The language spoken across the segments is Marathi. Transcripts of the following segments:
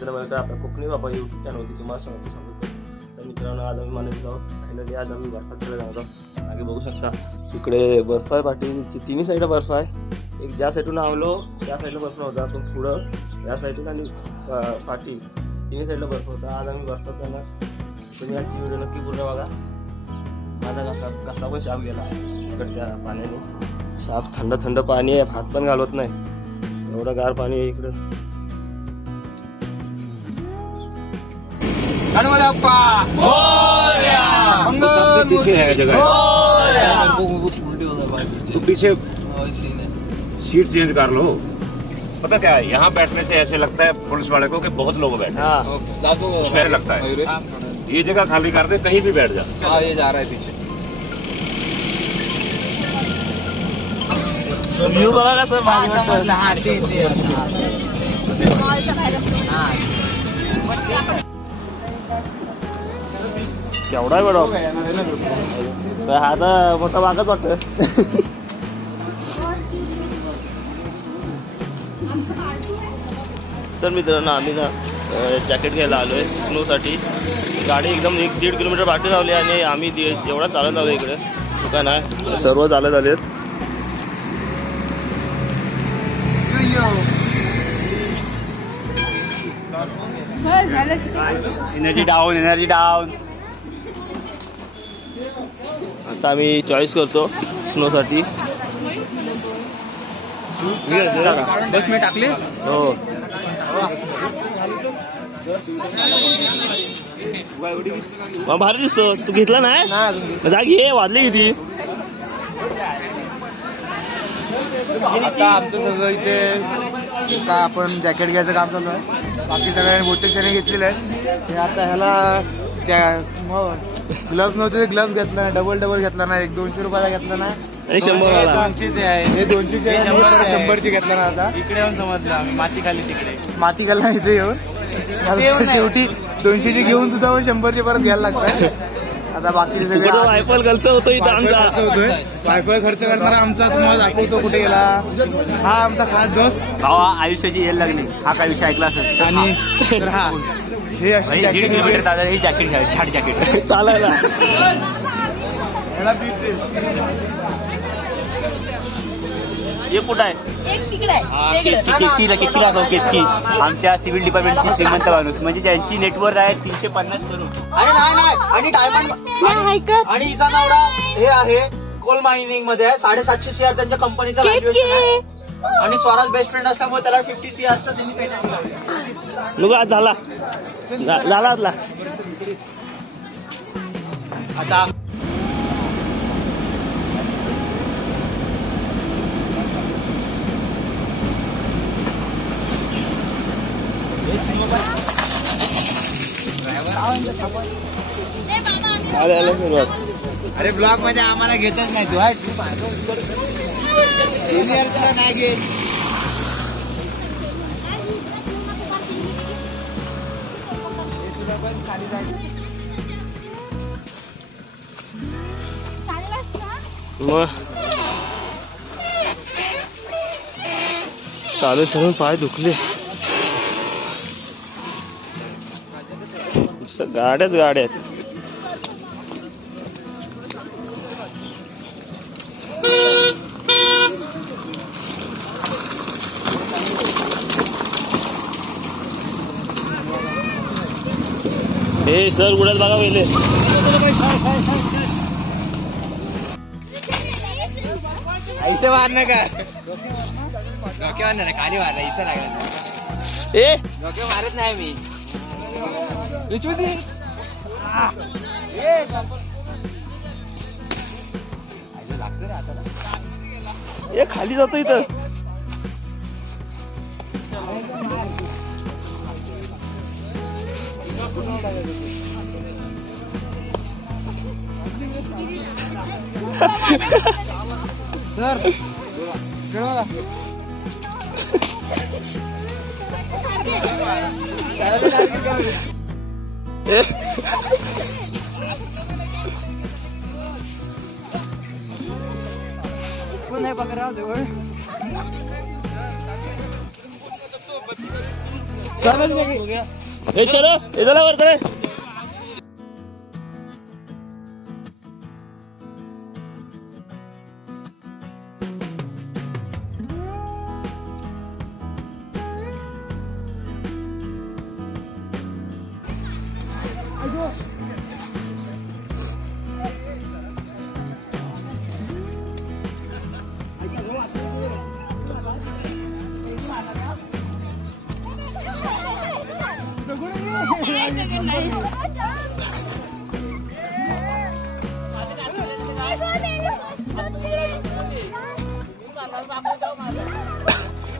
मित्रांनो आपल्या कोकणी बाबा यूट्यूब चॅनल होती तुम्हाला सांगतो. तर मित्रांनो आज आम्ही मानत जाऊ फायनली आज आम्ही बर्फाकडे जातो. मागे बघू शकता इकडे बर्फ आहे पाठी तिन्ही साईडला बर्फ आहे. एक ज्या साईडून आलो त्या साईडला बर्फ नव्हता पण पुढं या साईडून आणि पाठी तिन्ही साईडला बर्फ होता. आज आम्ही बर्फात जाणार. तुम्ही आजची व्हिडिओ नक्की पूर्ण बघा. माझा कसा पण शाप गेला इकडच्या पाण्याने. शाप थंड थंड पाणी आहे हात पण घालवत नाही एवढं गार पाणी आहे इकडं. सबसे पीछे है जगह तो पीछे सीट चेंज कर लो. पता क्या है यहाँ बैठने से ऐसे लगता है पुलिस वाले को कि बहुत लोग बैठे हैं. लगता है ये जगह खाली कर दे कहीं भी बैठ जा. ये जा रहा है पीछे व्यू बघा का सर केवढा आहे बडा हा तर मोठा भागच वाटत. तर मित्रांनो आम्ही ना जॅकेट घ्यायला आलोय स्नो साठी. गाडी एकदम 1-1.5 किलोमीटर पाठी लावली आणि आम्ही जेवढा चालत आलो इकडे दुकान आहे सर्व चालत आलेत. Energy down. आता आम्ही चॉईस करतो स्नो साठी. बस में टाकले हो मग भारी दिसतो. तू घेतला नाही जा घे वाजले किती. आता आमचं सगळं इथे आता आपण जॅकेट घ्यायचं काम चालू आहे. बाकी सगळ्यांनी बहुतेक जण घेतलेले आहेत. आता ह्याला त्या ग्लव्स नव्हते ग्लव्स घेतला नाही. डबल घेतला नाही. 100-200 रुपयाला घेतला नाही आणि 100 200चे आहे. हे 200चे 100ची घेतला ना. आता इकडे येऊन समजलं आम्ही माती खाल्ला इथे येऊन शेवटी 200ची घेऊन सुद्धा 100चे परत घ्यायला लागतात. आता बाकी सगळे वायफल खर्च होतो इथं आमचा. वायफाय खर्च करणारा आमचा तुम्हाला दाखवतो कुठे गेला. हा आमचा खास दोस्त भावा आयुष्याची येल लागली हा काय विषय ऐकला असेल. आणि हा हे 1.5 किलोमीटर दादा हे जॅकेट घ्या छाट जॅकेट चालायला. हे कुठं आहे केतकी आमच्या सिव्हिल डिपार्टमेंटची श्रीमंत माणूस म्हणजे ज्यांची नेटवर्क आहे 350 करोड. आणि डायमंड आणि हिचा नवरा हे आहे कोल मायनिंग मध्ये आहे. 750 CR त्यांच्या कंपनीचा व्हॅल्युएशन आहे. आणि स्वराज बेस्ट फ्रेंड असल्यामुळे त्याला 50 CRचा त्यांनी पेमेंट नको आज झाला आता अरे ब्लॉग मध्ये आम्हाला घेतच नाही. तू सिनियर्सला नाही घेत. मग चालून पाय दुखले. गाड्यात हे सर उड्यात बघा पहिले. ऐसे मारणे का डोके मारणार खाली मारला इथं लागला. ए डोके मारत नाही मी. हे खाली जातो इथं. सर नाही पकडाव जवळ चलो इधर वर करे.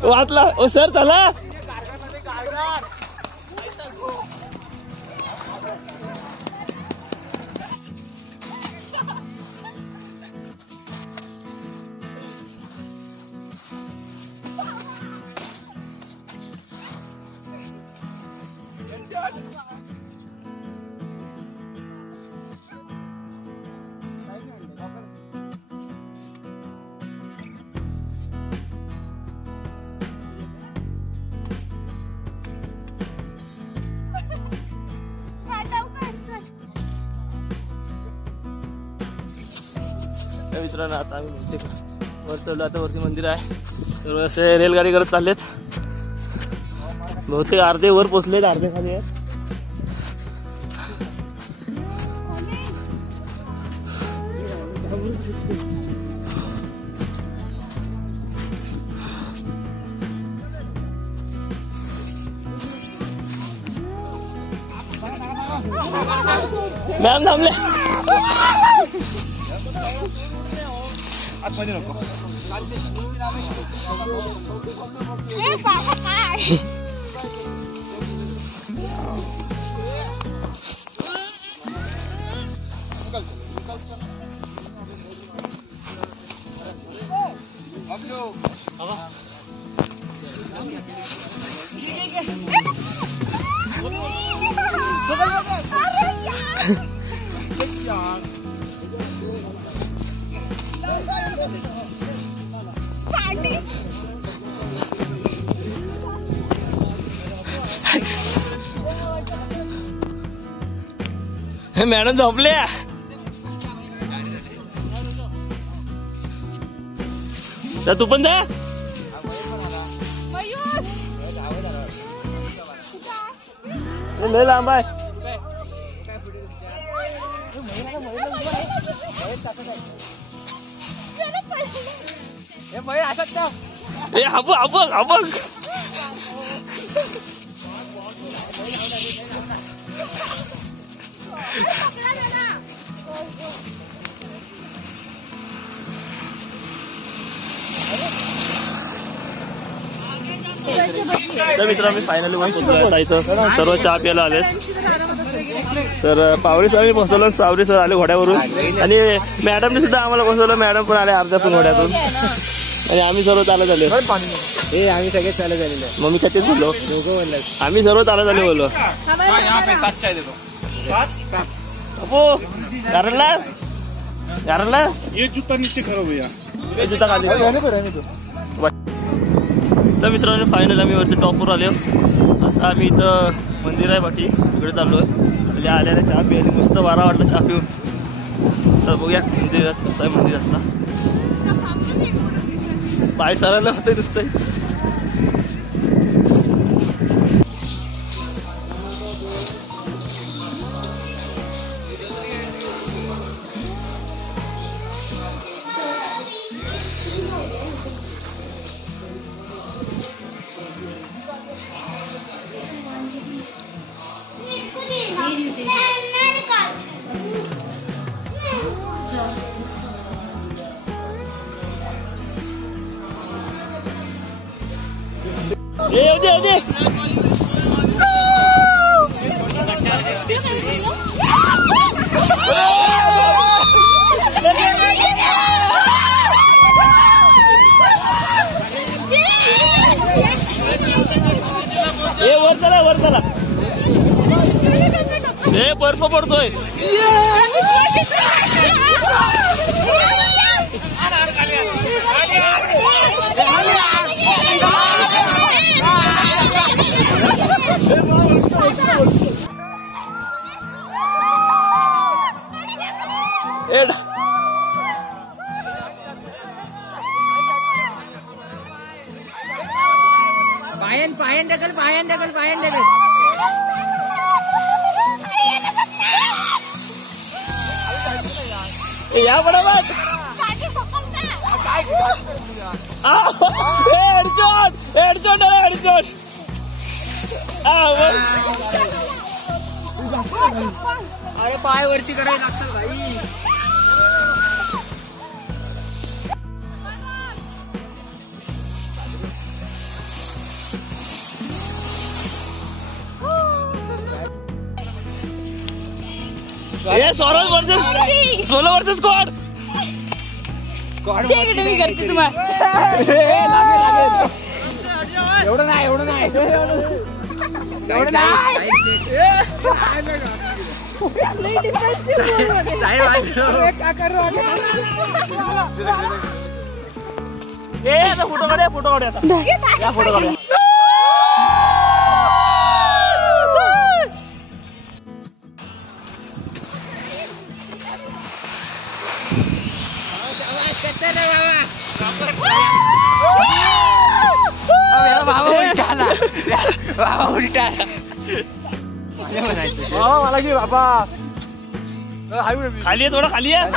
वाटला ओ सर चला. मित्रांनो आता आम्ही वर चढलो. आता वरती मंदिर आहे. तर असे रेलगाडी करत चाललेत. बहुतेक अर्धे वर पोचलेत, अर्धे खाली आहेत. मॅम थांबले. आतमध्ये नको. मॅडम झोपले. तू पण जा. लय लांब आहे. हाबग हाबग हाबग. तर मित्रांनो फायनली इथं सर्व चहा प्यायला आलेत. सर पावरी सर बसवलं, सावरी सर आले घोड्यावरून आणि मॅडमने सुद्धा आम्हाला बसवलं. मॅडम पण आले अर्ध्यातून घोड्यातून आणि आम्ही सर्व चालत आले. हे आम्ही सगळे चालत झालेलो. मग मी कधीच बोललो आम्ही सर्व चालत आले बोललो. गारला ये जूता नीचे खराब भैया. जूता खाली. तर मित्रांनो फायनल आम्ही वरती टॉपवर आलो. आता आम्ही इथं मंदिर आहे पाठी तिकडे चाललोय. म्हणजे आल्याला चहा पियायला मस्त वारा वाटला चहा पिऊन. तर बघूया मंदिरात कसं आहे मंदिरातला. पाय सरायला होते दिसतंय. वर चला. हे बर्फ पडतोय. या फटाफट हेडशॉट हेडशॉट हेडशॉट अरे पाय वरती करायला लागतं भाई. Saurabh versus solo versus squad. मी करते तुम्हाला. एवढं नाही एवढं नाही एवढं नाही. फोटो काढूया फोटो काढूया या फोटो काढूया. मला की बाबा खाली आहे थोडं खाली आहे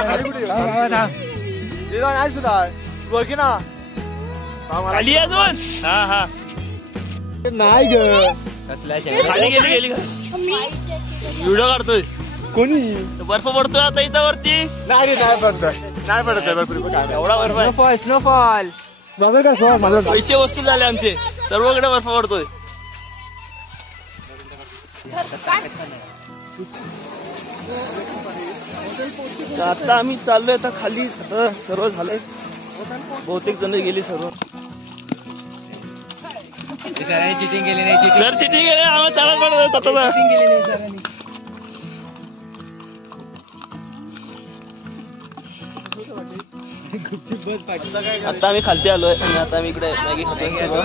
नाही सुद्धा वरकी ना खाली आहे अजून. हा हा नाही ग खाली गेली गेली व्हिडिओ काढतोय. कोणी बर्फ पडतोय आता इथं वरती. नाही नाही पडतोय नाही पडतोय बर्फ. एवढा बर्फ आहे. स्नोफॉल स्नोफॉल माझं काय स्नोफॉल माझं पैसे वसूल झाले आमचे सर्वकडे बर्फ पडतोय. आता आम्ही चाललोय आता खाली. आता सर्व झालंय बहुतेक जण गेली सर्व. चिटिंग केली नाही सर चिटिंग केली आम्हाला चालत पडत आता. आता आम्ही खालती आलोय आणि आता आम्ही इकडे मॅगी खातोय सर्व.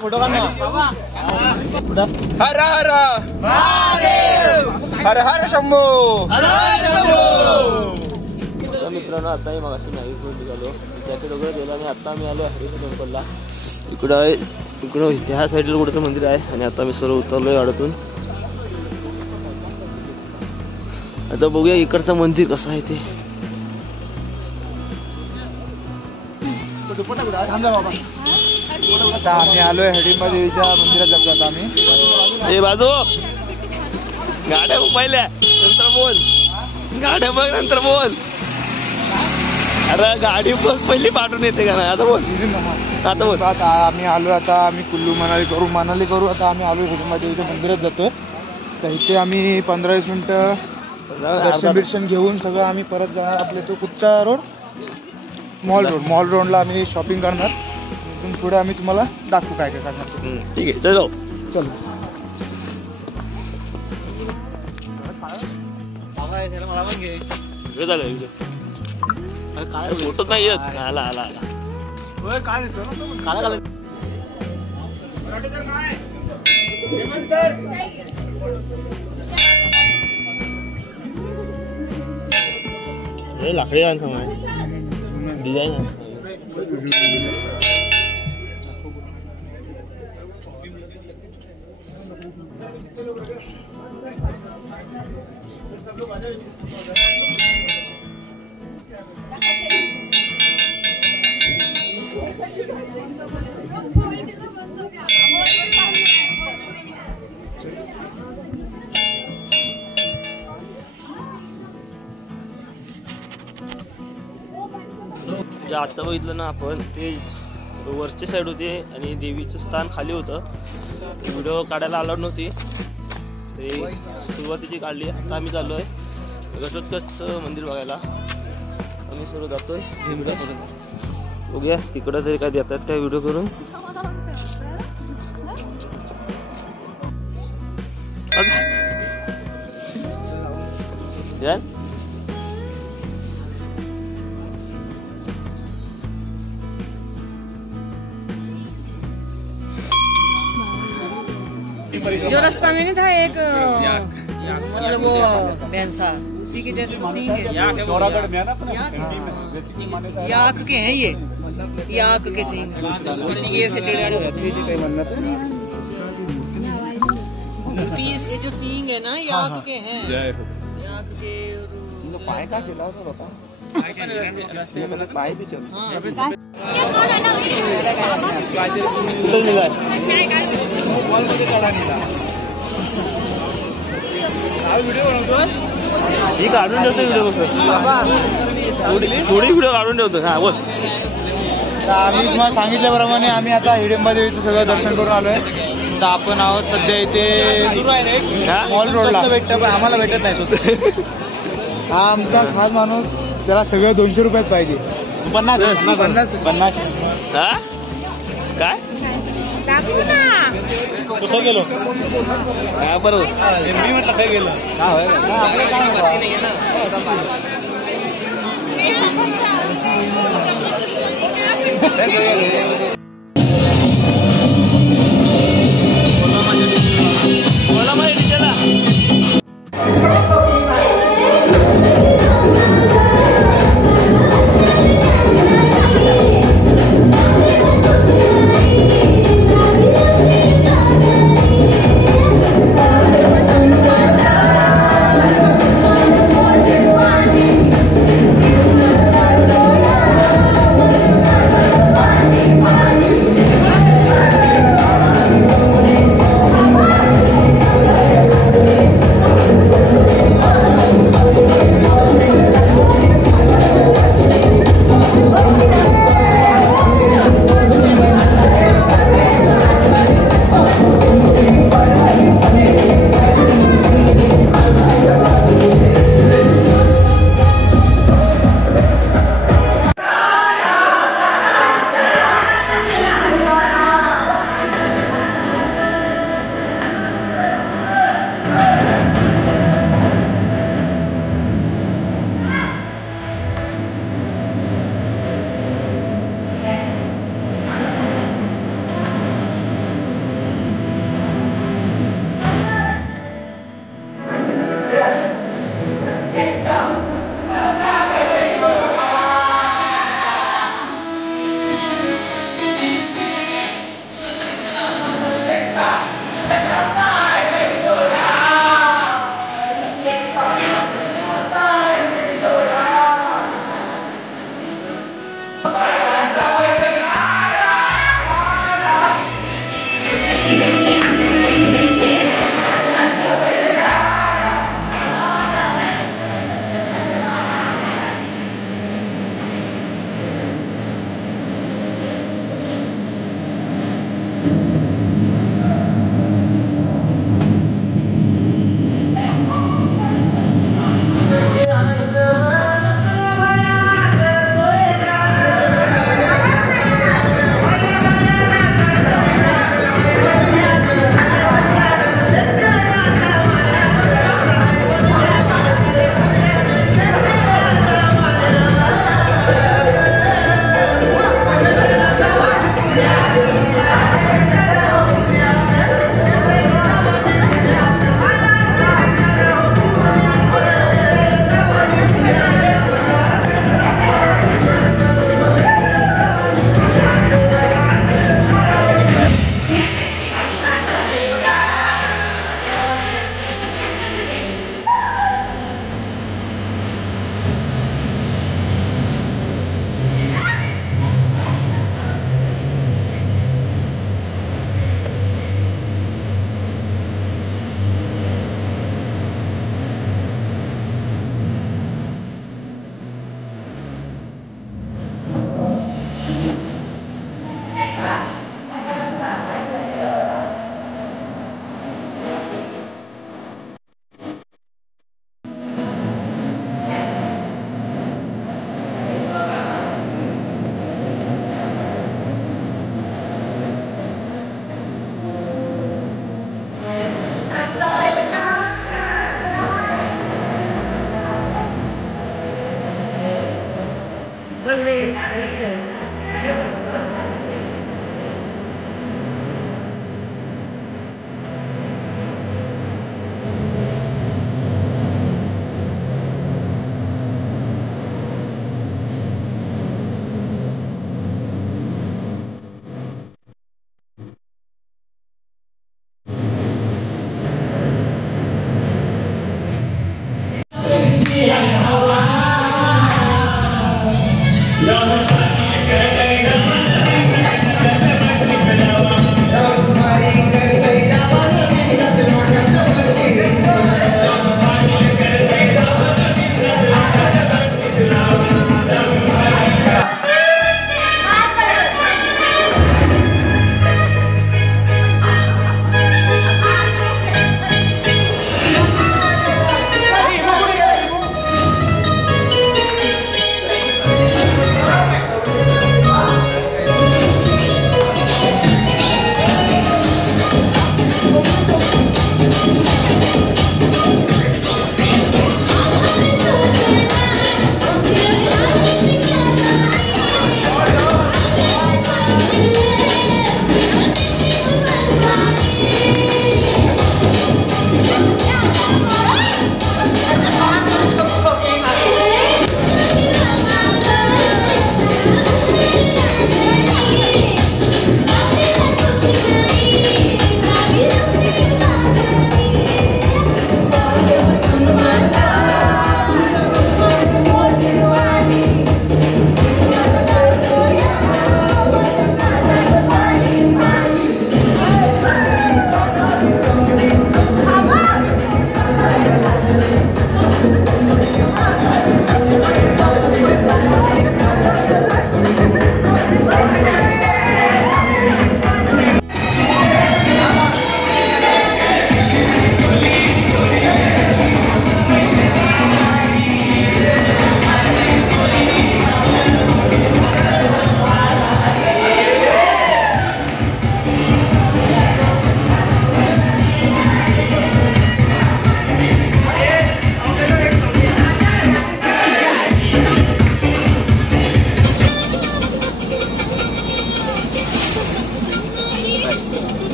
फोटो काढ ना. हर हर हर हर शंभो. मित्रांनो आता मी मगाशी मॅगी घेऊन निघालो. जॅकेट वगैरे दिला आणि आता आम्ही आलो हरीश टेम्पलला. इकडं ह्या साईडला कुठं मंदिर आहे आणि आता मी सर्व उतरलोय गाड्यातून. आता बघूया इकडचं मंदिर कसं आहे ते. आता आम्ही आलोय हडिंबा देवीच्या मंदिरात जातो आम्ही. हे बाजू गाड्या पहिल्या नंतर बोल. गाड्या बघ नंतर बोल. अरे गाडी बघ पहिली पाठवून येते का नाही. आता बोल आता बोल. आता आम्ही आलो. आता आम्ही कुल्लू मनाली करू. आता आम्ही आलो हडिंबा देवीच्या मंदिरात जातोय. तर इथे आम्ही 15-20 मिनिटं दर्शन बिर्शन घेऊन सगळं आम्ही परत जाणार आपले तो कुठचा रोड मॉल रोडला आम्ही शॉपिंग करणार. इथून पुढे आम्ही तुम्हाला दाखवू काय काय करणार. ठीक आहे चलो चलो. मला पण घे. झालं काय होतच नाही येत. आला आला आला काय लाकडी बांधकाम आहे. डिझाईन आता बघितलं ना आपण ते वरची साईड होती आणि देवीचं स्थान खाली होतं. व्हिडिओ काढायला अलाउड नव्हती ते सुरुवातीची काढली. आता आम्ही चाललो आहे घटोत्कचचं मंदिर बघायला. आम्ही सर्व जातोय बघूया तिकडं तरी काय देतात काय व्हिडिओ करून. जो रास्ता में नहीं था एक मतलब वो भैंसा उसी के जैसे सींग है. याक के हैं ये याक के सींग उसी के से टेढ़े रहते हैं. ये जो सींग है ना, ये आग के हैं। आग के पाय का चला होता पाय भी चल व्हिडिओ बनवतो ही काढून ठेवतो व्हिडिओ थोडी व्हिडिओ काढून ठेवतो. हा बोल. आम्ही तुम्हाला सांगितल्याप्रमाणे आम्ही आता हिडिंबादेवी इथं सगळं दर्शन करून आलोय. तर आपण आहोत सध्या इथे मॉल रोडला. भेटतं पण आम्हाला भेटत नाही. हा आमचा खास माणूस, त्याला सगळं 200 रुपयात पाहिजे. 50. हा काय कुठं गेलो बरोबर मी म्हटलं काय गेलो. बोला माहिती त्याला.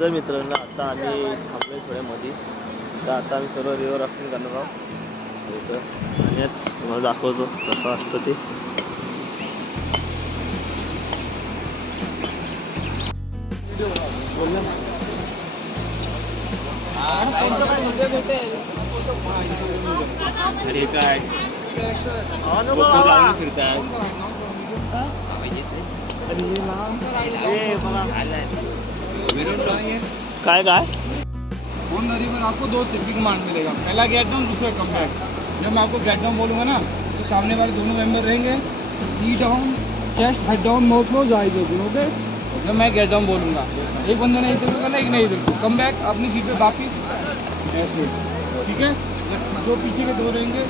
तर मित्रांनो आता आम्ही थांबलोय थोड्या मध्ये, तर आता आम्ही सर्व रिव्हर राफ्टिंग करणार आहोत आणि तुम्हाला दाखवतो कसं असतं ते. अरे काय काय काय ऑन द रिवर आपको 2 सिपिंग कमांड मिलेगा, पहला गेट डाउन, दूसरा कम बैक. जब मैं आपको गेट डाउन बोलूंगा ना तो सामने वाले दोनों मेंबर रहेंगे, knee down, chest, head down, mouth close, eyes open. Okay, जब मैं गेट डाउन बोलूंगा एक बंदा ने इधर को करना, एक ने इधर को. कम बैक, अपनी सीट पे वापिस ऐसे, ठीक है. जो पीछे के दो रहेंगे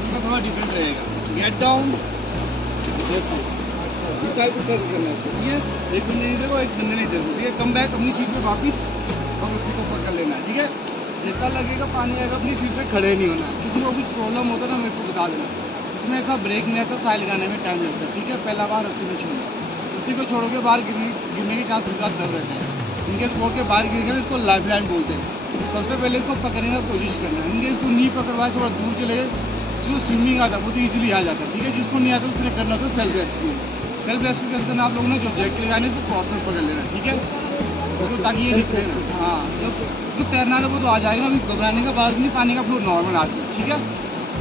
उनका थोड़ा डिफरेंट रहेगा. गेट डाउन ऐसे इस साइड को टर्न करना है, ठीक है. एक बंदे ने इधर को, एक बंदे ने इधर को, ठीक है. कम बैक, अपनी सीट पे वापिस और उसी को पकड़ लेना है, ठीक है. जितना लगेगा पानी आएगा अपनी सीट से खड़े नहीं होना. किसी को कुछ प्रॉब्लम होता है ना मेरे को बता देना. इसमें ऐसा ब्रेक नहीं आता, साइड लगाने में टाइम लगता है, ठीक है. पहला बार रस्सी में छोड़ना, उसी को छोड़ोगे बाहर गिरने की चांस उनका दब रहता है. इनके स्पोर्ट के बाहर गिर गए इसको लाइफ लाइन बोलते हैं. सबसे पहले इसको पकड़ने का कोशिश करना है. इनके इसको नी पकड़वाए थोड़ा दूर चले गए, जिसको स्विमिंग आता है वो तो ईजिली आ जाता है, ठीक है. जिसको नहीं आता उसने करना होता है सेल्फ रेस्क्यू. सेल्फ रेस्क्यू कैसे करना, आप लोगों ने जो जैकेट लगाने इसको क्रॉस में पकड़ लेना, ठीक है. तो ताकि ये निकले ना. हाँ, जो तैरना है वो तो आ जाएगा, अभी घबराने का बात नहीं. पानी का फ्लो नॉर्मल आ जाए, ठीक है.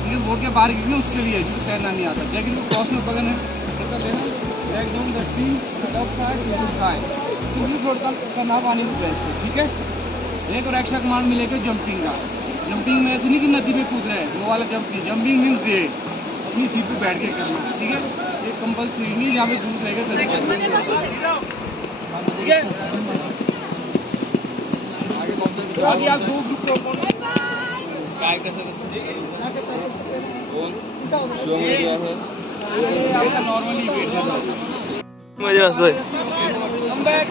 लेकिन बोर्ड के बाहर गिरना उसके लिए जिसको तैरना नहीं आता, जैकेट को क्रॉस में पकड़ना पकड़ लेना. Back down the steam, top side to sky, simply थोड़ा करना पानी को प्रेस से, ठीक है. एक और एक्स्ट्रा कमांड मिलेगा जंपिंग का. जंपिंग में ऐसे नहीं कि नदी में कूद रहे हैं, वो वाला जंपिंग. जंपिंग मीन्स ये अपनी सीट पे बैठ के करना, ठीक है. ये कंपल्सरी नहीं, जहाँ पे जरूरत रहेगा तभी करना, ठीक है. आगे आप 2 ग्रुप काय कसं आपका नॉर्मली वेट है मजा असतोय. Come back,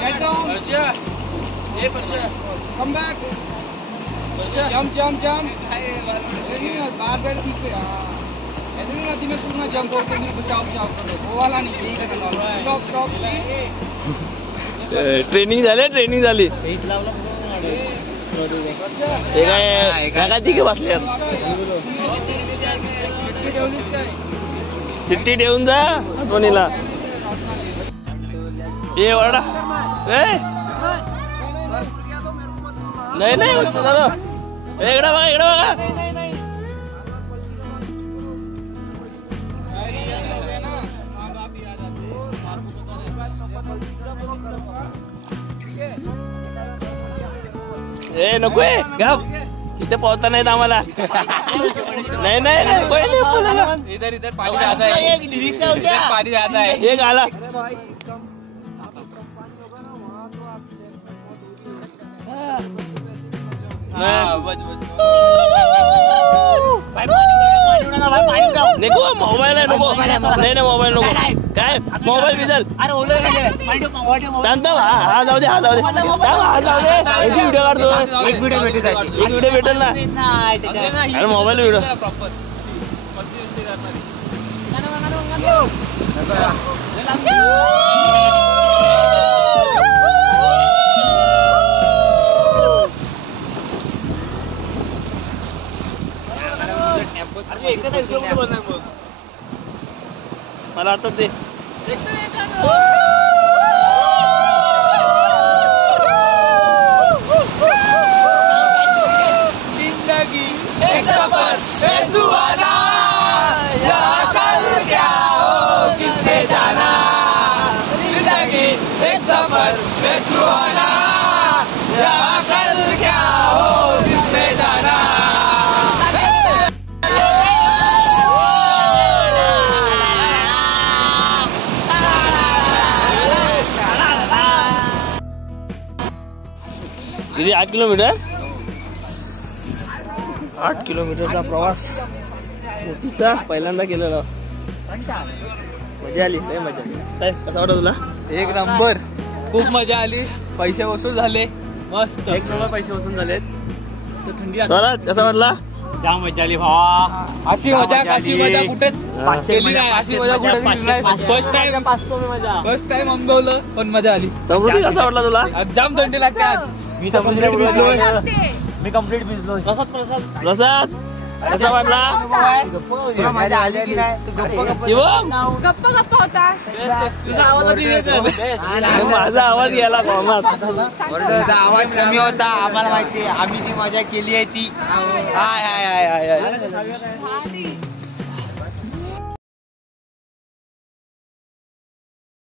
get down, come back, jump jump jump. बाहर बैठ सीट पे. ऐसे नहीं नदी में कूदना, जंप होकर बचाओ बचाओ करो, वो वाला नहीं. यही करना नॉर्मल. Stop stop. ट्रेनिंग झाली. हे काय तिघे बसले, चिठ्ठी ठेवून जा कोणीला. ये वाडा नाही नाही इकडं बघा. ए नको गाव इथे पोहता नाहीत आम्हाला. नाही इधर इधर पानी ज्यादा है, पानी ज्यादा है. एक आला नको मोबाईल आहे. नको नाही मोबाईल नको. काय मोबाईल विजल हा जाऊ दे. व्हिडिओ काढतो. एक व्हिडिओ भेटेल ना. अरे मोबाईल व्हिडिओ मला आता ते जिंदगी एक सफर बेसुहाना, यहाँ कल क्या हो किसने जाना. जिंदगी एक सफर बेसुहाना, यहाँ कल क्या हो किसने जाना. किती 8 किलोमीटर. 8 किलोमीटरचा प्रवास मोठीचा पहिल्यांदा केलेला. मजा आली, लय मजा आली. काय कसं वाटत तुला? एक नंबर, खूप मजा आली. पैसे वसूल झाले, मस्त. एक नंबर पैसे वसूल झालेत. तर थंडी कसं वाटला? जाम मजा आली भावा. अशी मजा कुठे केली नाही. अशी मजा कुठे फर्स्ट टाइम आंबवलं पण मजा आली. समुद्र कसा वाटला तुला? जाम थंडी लागते आज. मी समुद्रात भिजलोय. मी कम्प्लीट भिजलोय. प्रसाद कसा वाटला? मजा आली की नाही? शिवम गप्पा होता. तुझा आवाज माझा आवाज गेला कॉमात. तुझा आवाज कमी होता. आम्हाला माहिती. आम्ही जी मजा केली आहे ती. हाय हाय हाय हाय.